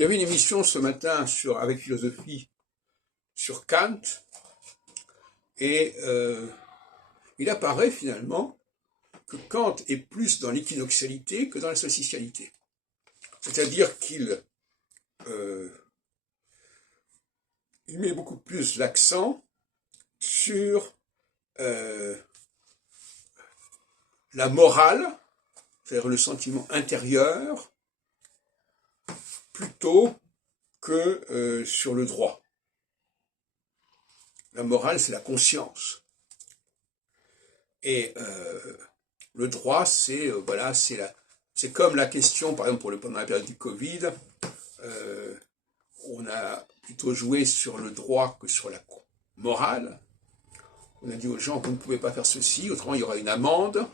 Il y avait une émission ce matin avec Philosophie sur Kant, et il apparaît finalement que Kant est plus dans l'équinoxialité que dans la solstitialité. C'est-à-dire qu'il met beaucoup plus l'accent sur la morale, c'est-à-dire le sentiment intérieur, plutôt que sur le droit. La morale, c'est la conscience. Et le droit, c'est c'est comme la question, par exemple, pendant la période du Covid, on a plutôt joué sur le droit que sur la morale. On a dit aux gens, vous ne pouvez pas faire ceci, autrement il y aura une amende,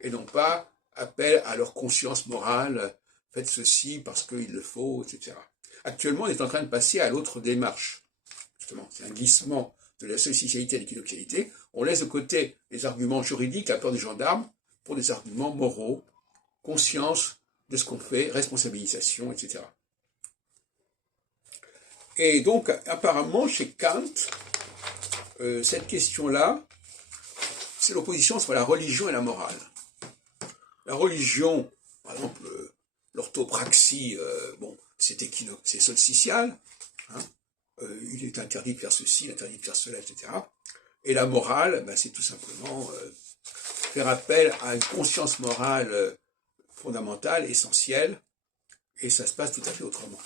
et non pas appel à leur conscience morale, faites ceci parce qu'il le faut, etc. Actuellement, on est en train de passer à l'autre démarche. Justement, c'est un glissement de la solstitialité à l'équinoxialité. On laisse de côté les arguments juridiques, la peur des gendarmes, pour des arguments moraux, conscience de ce qu'on fait, responsabilisation, etc. Et donc, apparemment, chez Kant, cette question-là, c'est l'opposition entre la religion et la morale. La religion, par exemple, l'orthopraxie, c'est solstitial, hein, il est interdit de faire ceci, il est interdit de faire cela, etc. Et la morale, c'est tout simplement faire appel à une conscience morale fondamentale, essentielle, et ça se passe tout à fait autrement.